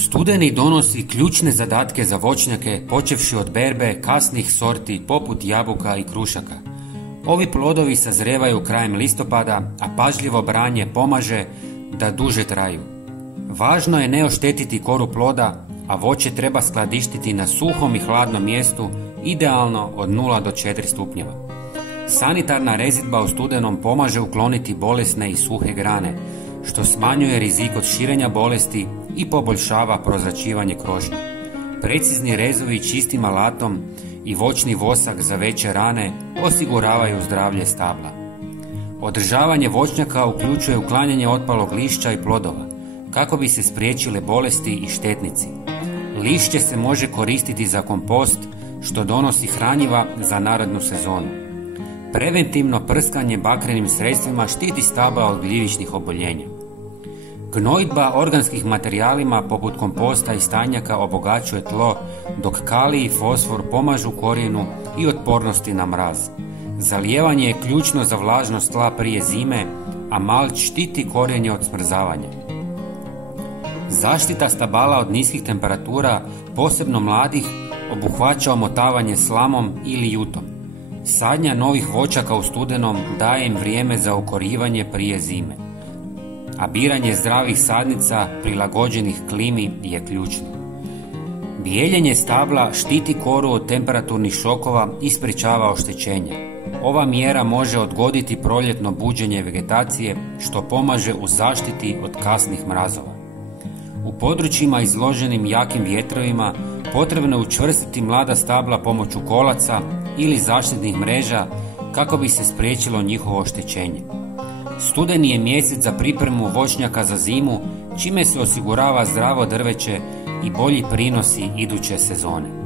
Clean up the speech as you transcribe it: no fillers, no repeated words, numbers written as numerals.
Studeni donosi ključne zadatke za voćnjake, počevši od berbe kasnih sorti poput jabuka i krušaka. Ovi plodovi sazrevaju krajem listopada, a pažljivo branje pomaže da duže traju. Važno je ne oštetiti koru ploda, a voće treba skladištiti na suhom i hladnom mjestu, idealno od 0 do 4 stupnjeva. Sanitarna rezidba u studenom pomaže ukloniti bolesne i suhe grane, što smanjuje rizik od širenja bolesti i poboljšava prozračivanje krošnje. Precizni rezovi čistim alatom i voćni vosak za veće rane osiguravaju zdravlje stabla. Održavanje voćnjaka uključuje uklanjanje otpalog lišća i plodova, kako bi se spriječile bolesti i štetnici. Lišće se može koristiti za kompost, što donosi hranjiva za narednu sezonu. Preventivno prskanje bakrenim sredstvima štiti stabla od gljivičnih oboljenja. Gnojidba organskih materijalima poput komposta i stajnjaka obogaćuje tlo, dok kalij i fosfor pomažu korijenu i otpornosti na mraz. Zalijevanje je ključno za vlažnost tla prije zime, a malč štiti korijenje od smrzavanja. Zaštita stabala od niskih temperatura, posebno mladih, obuhvaća omotavanje slamom ili jutom. Sadnja novih voćaka u studenom daje im vrijeme za ukorivanje prije zime, a biranje zdravih sadnica prilagođenih klimi je ključno. Bijeljenje stabla štiti koru od temperaturnih šokova i sprječava oštećenja. Ova mjera može odgoditi proljetno buđenje vegetacije, što pomaže u zaštiti od kasnih mrazova. U područjima izloženim jakim vjetrovima potrebno je učvrstiti mlada stabla pomoću kolaca ili zaštitnih mreža kako bi se spriječilo njihovo oštećenje. Studeni je mjesec za pripremu voćnjaka za zimu, čime se osigurava zdravo drveće i bolji prinosi iduće sezone.